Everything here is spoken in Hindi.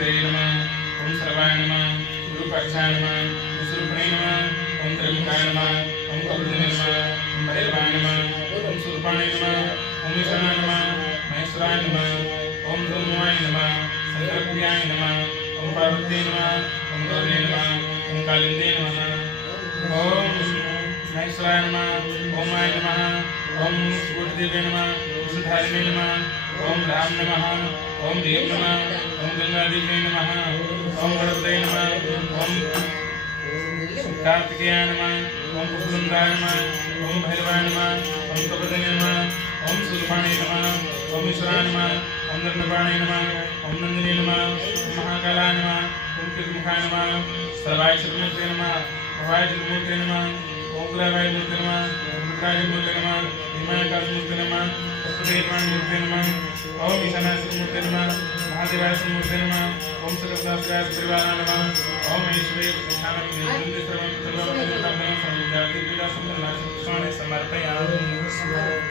विद्युत्रे नमः ओम सर्वाय नमः गुरुपक्षाय नमः विष्णुप्रिय नमः ओम त्र्यंबकाय नमः ओम कपिले नमः ओम भैरवाय नमः ओम शूर्पाणे नमः ओम ईशानाय नमः महेश्वराय नमः ओम धूमाय नमः शंकरप्रियाय नमः ओम पार्वती नमः ओम गौरी नमः ओम कालिंदे नमः ओम महेश्वराय नमः ओम आय नमः ओम गुरुदेवे नमः विष्णुधारिणे नमः ओम राम नमः ओम देव नमः ओम गंगादेवी नमः ओम गणपतये नमः ओम कार्तिकेयाय नमः ओम पुष्पवंताय नमः ओम भैरवाय नमः ओम कपिले नमः ओम शूर्पाणे नमः ओम ईश्वराय नमः ओम दंडपाणे नमः ओम नंदिने नमः ओम महाकालाय नमः ओम कृतमुखाय नमः सर्वाय शत्रुमूर्ते नमः भवाय जगन्मूर्ते नमः ओम गुरावाय मूर्ते नमः ओम रुद्राय मूर्ते नमः भीमाय कालमूर्ते नमः सप्तदेवाय मूर्ते नमः ओम ईशानाय मूर्ते नमः महादेवाय मूर्ते नमः ओम सकलदासाय परिवाराय नमः ओम ईश्वरीय प्रतिष्ठानं निर्विघ्नं सर्वं सर्वं समर्पयामि।